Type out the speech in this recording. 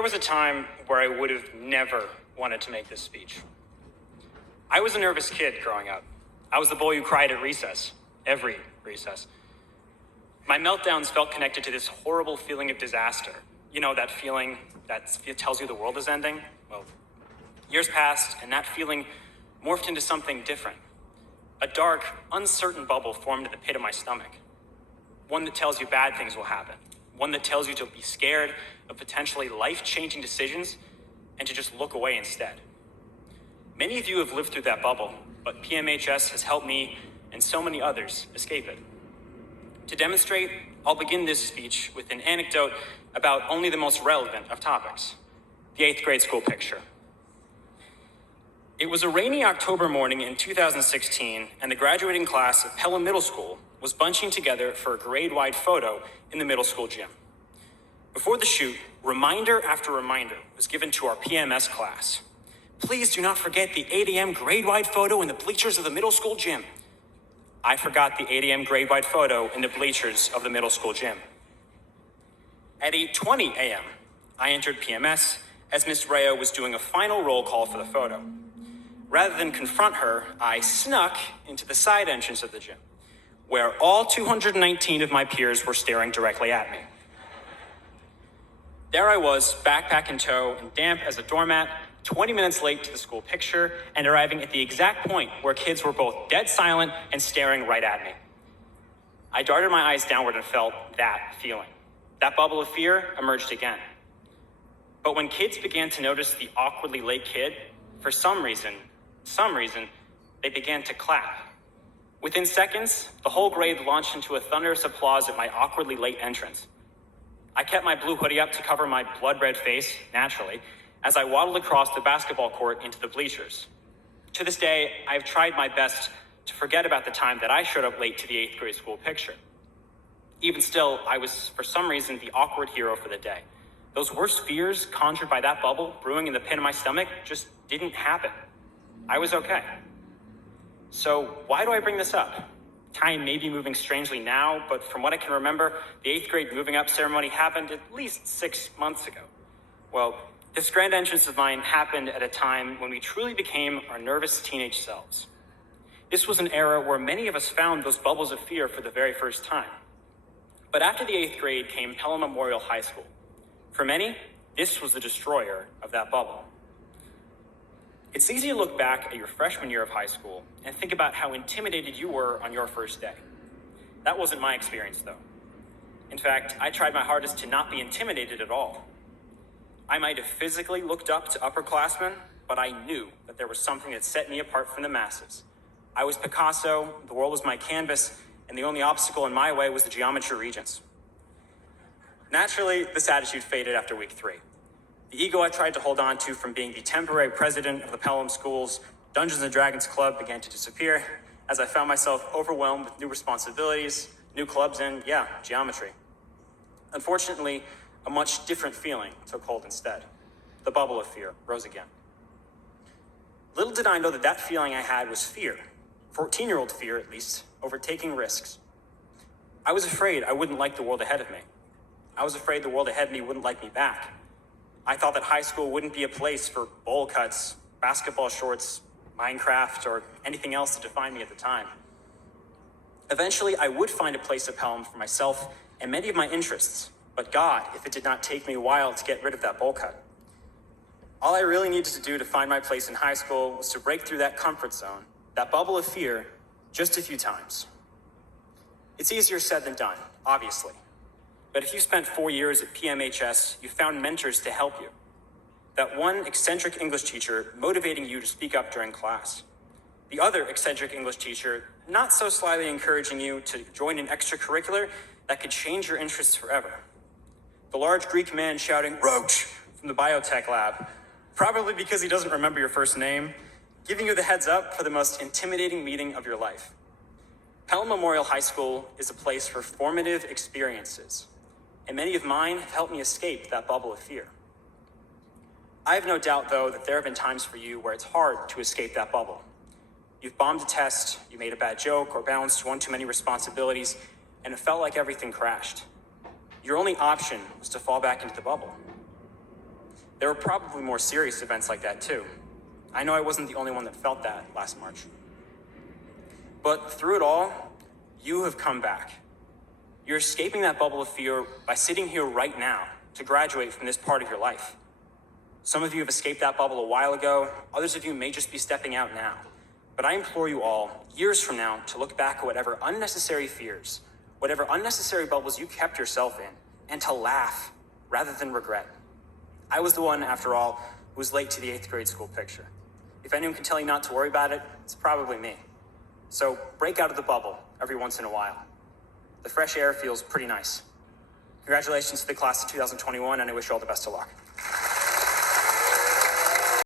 There was a time where I would have never wanted to make this speech. I was a nervous kid growing up. I was the boy who cried at recess, every recess. My meltdowns felt connected to this horrible feeling of disaster. You know, that feeling that tells you the world is ending? Well, years passed, and that feeling morphed into something different. A dark, uncertain bubble formed in the pit of my stomach. One that tells you bad things will happen. One that tells you to be scared of potentially life-changing decisions and to just look away instead. Many of you have lived through that bubble, but PMHS has helped me and so many others escape it. To demonstrate, I'll begin this speech with an anecdote about only the most relevant of topics, the 8th grade school picture. It was a rainy October morning in 2016, and the graduating class of Pelham Middle School was bunching together for a grade-wide photo in the middle school gym. Before the shoot, reminder after reminder was given to our PMS class. Please do not forget the 8 a.m. grade-wide photo in the bleachers of the middle school gym. I forgot the 8 a.m. grade-wide photo in the bleachers of the middle school gym. At 8:20 a.m., I entered PMS as Miss Rayo was doing a final roll call for the photo. Rather than confront her, I snuck into the side entrance of the gym, where all 219 of my peers were staring directly at me. There I was, backpack in tow and damp as a doormat, 20 minutes late to the school picture and arriving at the exact point where kids were both dead silent and staring right at me. I darted my eyes downward and felt that feeling. That bubble of fear emerged again. But when kids began to notice the awkwardly late kid, for some reason, they began to clap. Within seconds, the whole grade launched into a thunderous applause at my awkwardly late entrance. I kept my blue hoodie up to cover my blood-red face, naturally, as I waddled across the basketball court into the bleachers. To this day, I've tried my best to forget about the time that I showed up late to the 8th grade school picture. Even still, I was, for some reason, the awkward hero for the day. Those worst fears conjured by that bubble brewing in the pit of my stomach just didn't happen. I was okay. So why do I bring this up? Time may be moving strangely now, but from what I can remember, the 8th grade moving up ceremony happened at least 6 months ago. Well, this grand entrance of mine happened at a time when we truly became our nervous teenage selves. This was an era where many of us found those bubbles of fear for the very first time. But after the 8th grade came Pelham Memorial High School. For many, this was the destroyer of that bubble. It's easy to look back at your freshman year of high school and think about how intimidated you were on your first day. That wasn't my experience, though. In fact, I tried my hardest to not be intimidated at all. I might have physically looked up to upperclassmen, but I knew that there was something that set me apart from the masses. I was Picasso, the world was my canvas, and the only obstacle in my way was the geometry regents. Naturally, this attitude faded after week 3. The ego I tried to hold on to from being the temporary president of the Pelham School's Dungeons & Dragons Club began to disappear as I found myself overwhelmed with new responsibilities, new clubs, and geometry. Unfortunately, a much different feeling took hold instead. The bubble of fear rose again. Little did I know that that feeling I had was fear, 14-year-old fear at least, over taking risks. I was afraid I wouldn't like the world ahead of me. I was afraid the world ahead of me wouldn't like me back. I thought that high school wouldn't be a place for bowl cuts, basketball shorts, Minecraft, or anything else to define me at the time. Eventually, I would find a place at Pelham for myself and many of my interests, but God, if it did not take me a while to get rid of that bowl cut. All I really needed to do to find my place in high school was to break through that comfort zone, that bubble of fear, just a few times. It's easier said than done, obviously. But if you spent 4 years at PMHS, you found mentors to help you. That one eccentric English teacher motivating you to speak up during class. The other eccentric English teacher not so slyly encouraging you to join an extracurricular that could change your interests forever. The large Greek man shouting, "Roche!" from the biotech lab, probably because he doesn't remember your first name, giving you the heads up for the most intimidating meeting of your life. Pelham Memorial High School is a place for formative experiences, and many of mine have helped me escape that bubble of fear. I have no doubt, though, that there have been times for you where it's hard to escape that bubble. You've bombed a test, you made a bad joke, or balanced one too many responsibilities, and it felt like everything crashed. Your only option was to fall back into the bubble. There were probably more serious events like that too. I know I wasn't the only one that felt that last March. But through it all, you have come back. You're escaping that bubble of fear by sitting here right now to graduate from this part of your life. Some of you have escaped that bubble a while ago. Others of you may just be stepping out now. But I implore you all, years from now, to look back at whatever unnecessary fears, whatever unnecessary bubbles you kept yourself in, and to laugh rather than regret. I was the one, after all, who was late to the 8th grade school picture. If anyone can tell you not to worry about it, it's probably me. So break out of the bubble every once in a while. The fresh air feels pretty nice. Congratulations to the class of 2021, and I wish you all the best of luck.